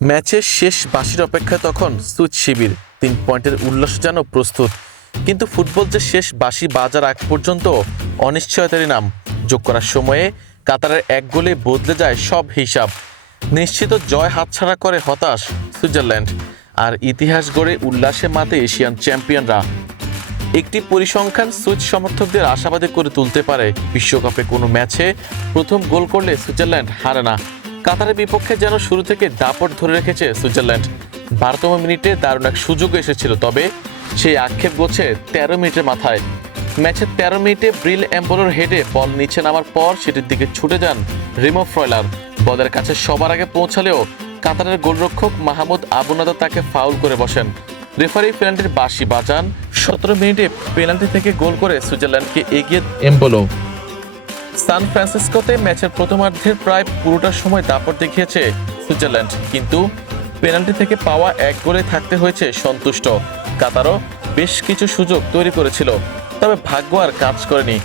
ম্যাচের শেষ বাঁশির অপেক্ষায় তখন সুইচ শিবির 3 পয়েন্টের উল্লাস যেন প্রস্তুত। কিন্তু ফুটবল যে শেষ বাঁশি বাজার আগ পর্যন্ত অনিশ্চয়তারই নাম। যোগ করার সময়ে কাতারের এক গোলে বদলে যায় সব হিসাব। নিশ্চিত জয় হাতছাড়া করে হতাশ সুইজারল্যান্ড, আর ইতিহাস গড়ে উল্লাসে মাতে এশিয়ান চ্যাম্পিয়নরা। একটি পরিসংখ্যান সুইচ সমর্থকদের আশাবাদী করে তুলতে পারে। বিশ্বকাপে কোনো ম্যাচে প্রথম গোল করলে সুইজারল্যান্ড হারে না। কাতারের বিপক্ষে যেন শুরু থেকে দাপট ধরে রেখেছে সুইজারল্যান্ড। 12তম মিনিটে দারুণ এক সুযোগ এসেছিল, তবে সেই আক্ষেপ গোছে 13 মিনিটের মাথায়। ম্যাচের 13 মিনিটে ব্রিল এম্বোলোর হেডে বল নিচে নামার পর সেটির দিকে ছুটে যান রিমো ফ্রয়লার। বলের কাছে সবার আগে পৌঁছালেও কাতারের গোলরক্ষক মাহমুদ আবুনাদা তাকে ফাউল করে বসেন। রেফারি পেনাল্টির বাঁশি বাজান। 17 মিনিটে পেনাল্টি থেকে গোল করে সুইজারল্যান্ডকে এগিয়ে এম্বোলো। সান ফ্রান্সিসকোতে ম্যাচের প্রথমার্ধের প্রায় পুরোটা সময় দাপট দেখিয়েছে সুইজারল্যান্ড, কিন্তু পেনাল্টি থেকে পাওয়া এক গোলে থাকতে হয়েছে সন্তুষ্ট। কাতারও বেশ কিছু সুযোগ তৈরি করেছিল, তবে ভাগ্য আর কাজ করেনি।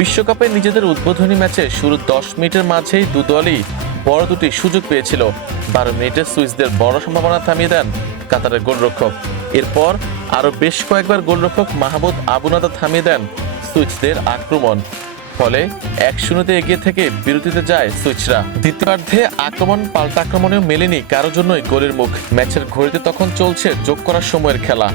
বিশ্বকাপে নিজেদের উদ্বোধনী ম্যাচে শুরু 10 মিনিটের মাঝেই দুদলই বড় দুটি সুযোগ পেয়েছিল। 12 মিনিটে সুইসদের বড় সম্ভাবনা থামিয়ে দেন কাতারের গোলরক্ষক। এরপর আরও বেশ কয়েকবার গোলরক্ষক মাহমুদ আবুনাদা থামিয়ে দেন সুইচদের আক্রমণ। ফলে 1-0 এগিয়ে থেকে বিরতিতে যায় সুইচরা। দ্বিতীয়ার্ধে আক্রমণ পাল্টা আক্রমণেও মেলেনি কারো জন্যই গোলের মুখ। ম্যাচের ঘড়িতে তখন চলছে যোগ করার সময়ের খেলা।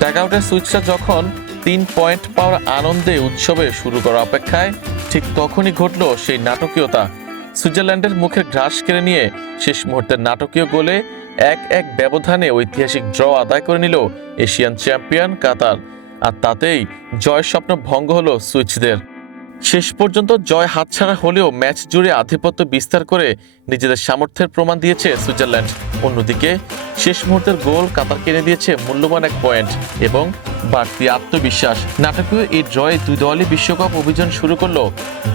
ডাকআউটে সুইচরা যখন 3 পয়েন্ট পাওয়ার আনন্দে উৎসবে শুরু করার অপেক্ষায়, ঠিক তখনই ঘটল সেই নাটকীয়তা। সুইজারল্যান্ডের মুখের ঘ্রাস কেড়ে নিয়ে শেষ মুহূর্তের নাটকীয় গোলে 1-1 ব্যবধানে ঐতিহাসিক ড্র আদায় করে নিল এশিয়ান চ্যাম্পিয়ন কাতার। আর তাতেই জয়ের স্বপ্ন ভঙ্গ হলো সুইচদের। শেষ পর্যন্ত জয় হাতছাড়া হলেও ম্যাচ জুড়ে আধিপত্য বিস্তার করে নিজেদের সামর্থ্যের প্রমাণ দিয়েছে সুইজারল্যান্ড। অন্যদিকে শেষ মুহূর্তের গোল কাতার কিনে দিয়েছে মূল্যবান 1 পয়েন্ট এবং বাড়তি আত্মবিশ্বাস। নাটকীয় এই ড্রয়ে দুই দলই বিশ্বকাপ অভিযান শুরু করলো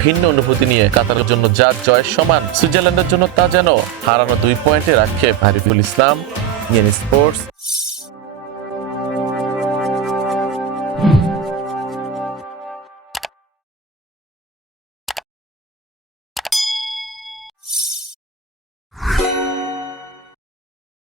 ভিন্ন অনুভূতি নিয়ে। কাতারের জন্য যা জয়ের সমান, সুইজারল্যান্ডের জন্য তা যেন হারানো 2 পয়েন্টের আক্ষেপ। Ariful Islam, EN sports.